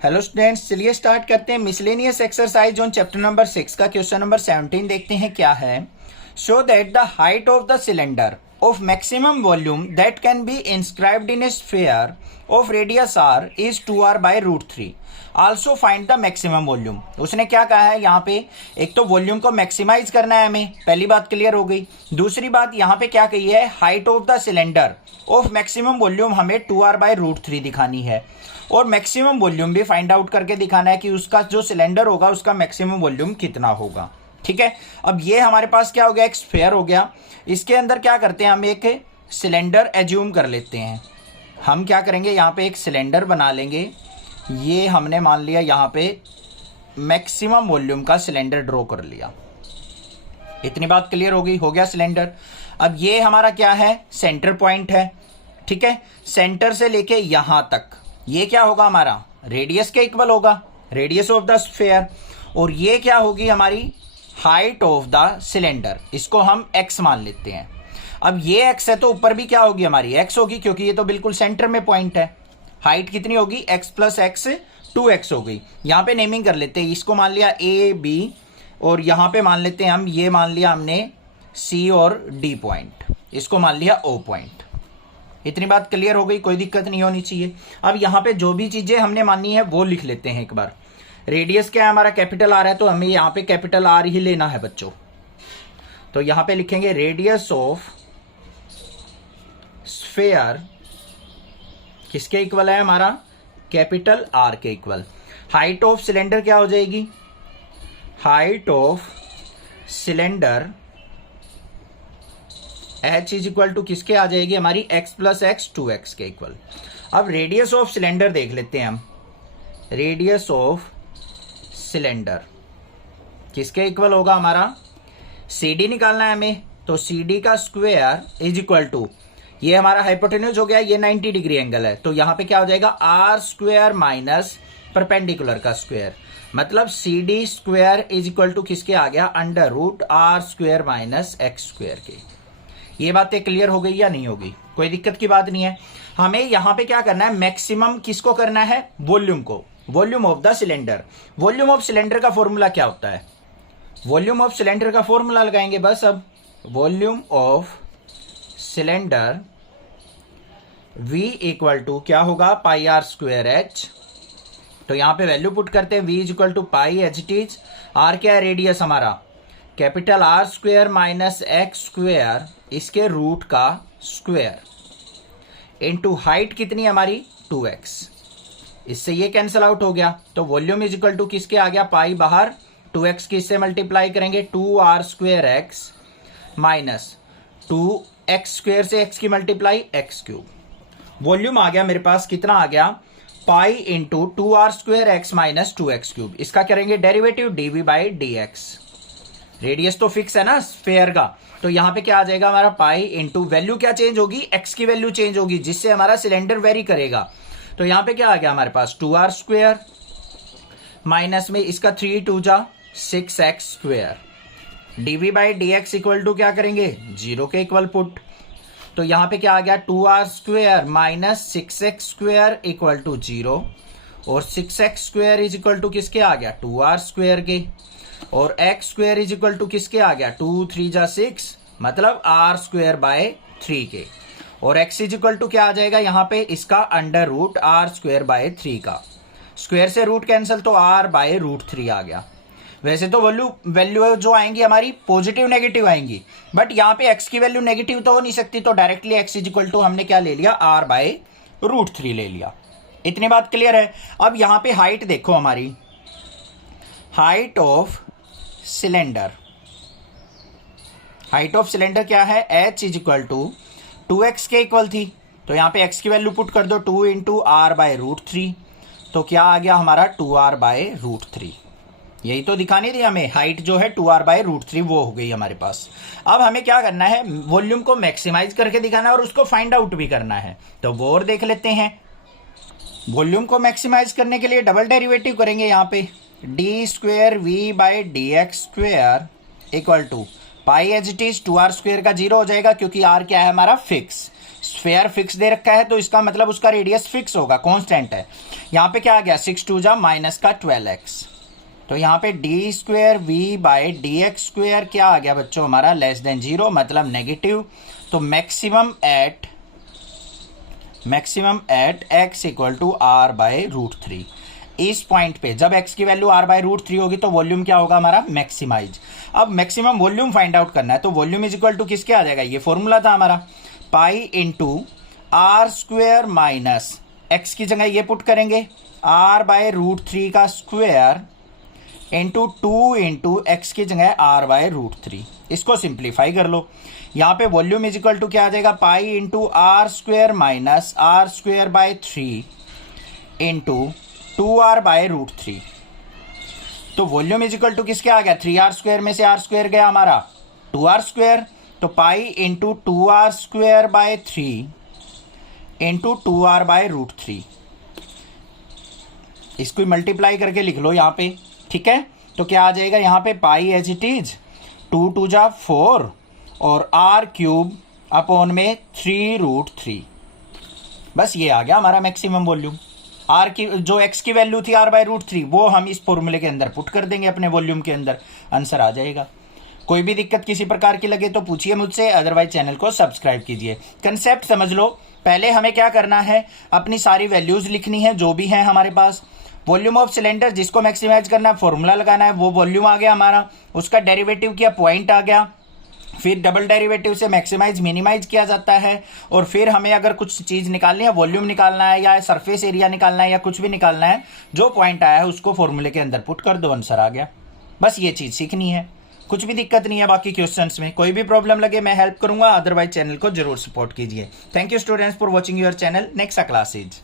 Hello students, चलिए start करते हैं miscellaneous exercise on chapter number 6 का क्वेश्चन नंबर 17 देखते हैं क्या है। Show that the height of the cylinder of maximum volume that can be inscribed in a sphere of radius r is 2r by √3। Also find the maximum volume. उसने क्या कहा है यहाँ पे, एक तो वॉल्यूम को मैक्सिमाइज करना है हमें, पहली बात क्लियर हो गई। दूसरी बात यहाँ पे क्या कही है, height of the cylinder of maximum volume हमें 2r बाय √3 दिखानी है और मैक्सिमम वॉल्यूम भी फाइंड आउट करके दिखाना है कि उसका जो सिलेंडर होगा उसका मैक्सिमम वॉल्यूम कितना होगा। ठीक है, अब ये हमारे पास क्या हो गया, एक स्फीयर हो गया। इसके अंदर क्या करते हैं, हम एक सिलेंडर एज्यूम कर लेते हैं। हम क्या करेंगे, यहाँ पे एक सिलेंडर बना लेंगे। ये हमने मान लिया यहाँ पे मैक्सिमम वॉल्यूम का सिलेंडर ड्रॉ कर लिया। इतनी बात क्लियर हो गई, हो गया सिलेंडर। अब ये हमारा क्या है, सेंटर पॉइंट है। ठीक है, सेंटर से लेके यहां तक ये क्या होगा, हमारा रेडियस के इक्वल होगा, रेडियस ऑफ द स्फीयर। और ये क्या होगी, हमारी हाइट ऑफ द सिलेंडर, इसको हम x मान लेते हैं। अब ये x है तो ऊपर भी क्या होगी, हमारी x होगी, क्योंकि ये तो बिल्कुल सेंटर में पॉइंट है। हाइट कितनी होगी, x प्लस x 2x हो गई। यहां पे नेमिंग कर लेते हैं, इसको मान लिया a b और यहां पे मान लेते हैं हम, ये मान लिया हमने c और d पॉइंट, इसको मान लिया o पॉइंट। इतनी बात क्लियर हो गई, कोई दिक्कत नहीं होनी चाहिए। अब यहाँ पे जो भी चीजें हमने मानी है वो लिख लेते हैं एक बार। रेडियस क्या है हमारा, कैपिटल आर है, तो हमें यहाँ पे कैपिटल आर ही लेना है बच्चों। तो यहाँ पे लिखेंगे रेडियस ऑफ स्फीयर किसके इक्वल है, हमारा कैपिटल आर के इक्वल। हाइट ऑफ सिलेंडर क्या हो जाएगी, height of cylinder h is equal to किसके आ जाएगी, हमारी x प्लस x 2x के इक्वल। अब रेडियस ऑफ सिलेंडर देख लेते हैं हम। रेडियस ऑफ सिलेंडर किसके इक्वल होगा, हमारा CD निकालना है हमें, तो CD का स्क्वायर इज इक्वल टू, ये हमारा हाइपोटेन्यूज हो गया, ये 90 डिग्री एंगल है, तो यहां पे क्या हो जाएगा, r स्क्वायर माइनस परपेंडिकुलर का स्क्वायर, मतलब CD square is equal to किसके आ गया, √r square minus x square के। ये बातें क्लियर हो गई या नहीं हो गई, कोई दिक्कत की बात नहीं है। हमें यहां पे क्या करना है, मैक्सिमम किसको करना है, वॉल्यूम को, volume of the cylinder. Volume of cylinder का फॉर्मूला क्या होता है, वॉल्यूम ऑफ सिलेंडर का फॉर्मूला लगाएंगे बस। अब volume of cylinder V equal to क्या होगा, पाई आर स्क्वायर एच। तो यहां पे वैल्यू पुट करते हैं, V is equal to pi H it is. R क्या है, रेडियस हमारा capital R square minus X square, इसके रूट का स्क्वायर इनटू हाइट कितनी हमारी 2x। इससे ये कैंसिल आउट हो गया, तो वॉल्यूम इज इक्वल टू किसके आ गया, पाई बाहर, 2x की इससे मल्टीप्लाई करेंगे, 2r square x minus 2x square से x की मल्टीप्लाई x क्यूब। वॉल्यूम आ गया मेरे पास, कितना आ गया, पाई into 2r square x minus 2x cube. इसका करेंगे derivative dv by dx। Radius तो फिक्स है ना स्फीयर का, तो यहां पे क्या आ जाएगा हमारा, पाई इंटू वैल्यू क्या चेंज होगी, x की वैल्यू चेंज होगी, जिससे हमारा सिलेंडर वेरी करेगा। तो यहां पे क्या आ गया हमारे पास, 2r स्क्वायर माइनस में इसका 3 2 जा 6x square, dv by dx equal to क्या करेंगे, 0 के इक्वल पुट। तो यहां पे क्या आ गया, 2r square minus 6x square equal to 0 और 6x square is equal to किसके आ गया, 2r स्क्वायर के, और x square is equal to किसके आ गया, 2 3 जा 6, मतलब r स्क्वायर बाय 3 के। और x इज इक्वल टू क्या आ जाएगा यहाँ पे, इसका under root r square by 3 का। स्क्वायर से रूट कैंसिल, तो r बाय √3 आ गया। वैसे तो वैल्यू जो आएंगी हमारी पॉजिटिव नेगेटिव आएंगी, बट यहाँ पे x की वैल्यू नेगेटिव तो हो नहीं सकती, तो directly x is equal to हमने क्या ले लिया, r बाय √3 ले लिया। इतनी बात क्लियर है। अब यहाँ पे हाइट देखो हमारी, height of cylinder, height of cylinder क्या है, h is equal to 2x के इक्वल थी, तो यहाँ पे x की वैल्यू पुट कर दो, 2 इंटू r बाय √3, तो क्या आ गया हमारा 2r बाय √3। यही तो दिखानी थी हमें, हाइट जो है 2r बाय √3 वो हो गई हमारे पास। अब हमें क्या करना है, वॉल्यूम को मैक्सिमाइज करके दिखाना है और उसको फाइंड आउट भी करना है, तो वो और देख लेते हैं। वॉल्यूम को मैक्सिमाइज करने के लिए डबल डेरिवेटिव करेंगे यहाँ पे, D square V by D X square equal to pi H it is 2r square का 0 हो जाएगा, क्योंकि r क्या है हमारा फिक्स, स्फेयर फिक्स दे रखा है तो इसका मतलब उसका रेडियस फिक्स होगा, कांस्टेंट है। यहाँ पे क्या आ गया, 6 2 जा माइनस का 12x, तो यहाँ पे D square V by D X square क्या आ गया बच्चों हमारा, लेस देन 0 मतलब नेगेटिव। तो maximum at x equal to r by root 3। इस पॉइंट पे जब x की वैल्यू r बाई रूट 3 होगी तो वॉल्यूम क्या होगा हमारा, मैक्सिमाइज। अब मैक्सिमम वॉल्यूम फाइंड आउट करना है तो वॉल्यूम इज इक्वल टू किसके आ जाएगा, ये फॉर्मूला था हमारा, pi into R square minus X की जगह ये पुट करेंगे r बाय रूट 3 का स्क्वेयर इंटू 2 इंटू एक्स की जगह r बाय रूट 3। इसको सिंप्लीफाई कर लो, यहाँ पे वॉल्यूम इज इक्वल टू क्या आ जाएगा, pi into R square minus R square by 3 into 2r by root 3। तो वॉल्यूम इज इक्वल टू किसके आ गया, 3r स्क्वेयर में से r स्क्वेयर गया हमारा 2r स्क्वेयर, तो pi into 2r square by 3 into 2r by root 3। इसको मल्टीप्लाई करके लिख लो यहाँ पे, ठीक है। तो क्या आ जाएगा यहाँ पे, पाई एज इट इज 2 2 जा 4 और r क्यूब अपॉन में 3 रूट 3। बस ये आ गया हमारा मैक्सिमम वॉल्यूम। r की जो x की वैल्यू थी r बाय रूट 3 वो हम इस फॉर्मूले के अंदर पुट कर देंगे अपने वॉल्यूम के अंदर, आंसर आ जाएगा। कोई भी दिक्कत किसी प्रकार की लगे तो पूछिए मुझसे, अदरवाइज चैनल को सब्सक्राइब कीजिए। कंसेप्ट समझ लो, पहले हमें क्या करना है, अपनी सारी वैल्यूज लिखनी है जो भी है हमारे पास। वॉल्यूम ऑफ सिलेंडर जिसको मैक्सिमाइज करना है, फॉर्मूला लगाना है, वो वॉल्यूम आ गया हमारा, उसका डेरिवेटिव किया, पॉइंट आ गया, फिर डबल डेरिवेटिव से मैक्सिमाइज मिनिमाइज किया जाता है, और फिर हमें अगर कुछ चीज निकालनी है, वॉल्यूम निकालना है या सरफेस एरिया निकालना है या कुछ भी निकालना है, जो पॉइंट आया है उसको फॉर्मूले के अंदर पुट कर दो, आंसर आ गया। बस ये चीज सीखनी है, कुछ भी दिक्कत नहीं है। बाकी क्वेश्चंस में कोई भी प्रॉब्लम लगे मैं हेल्प करूंगा, अदरवाइज चैनल को जरूर सपोर्ट कीजिए। Thank you students for watching your channel. Next classes.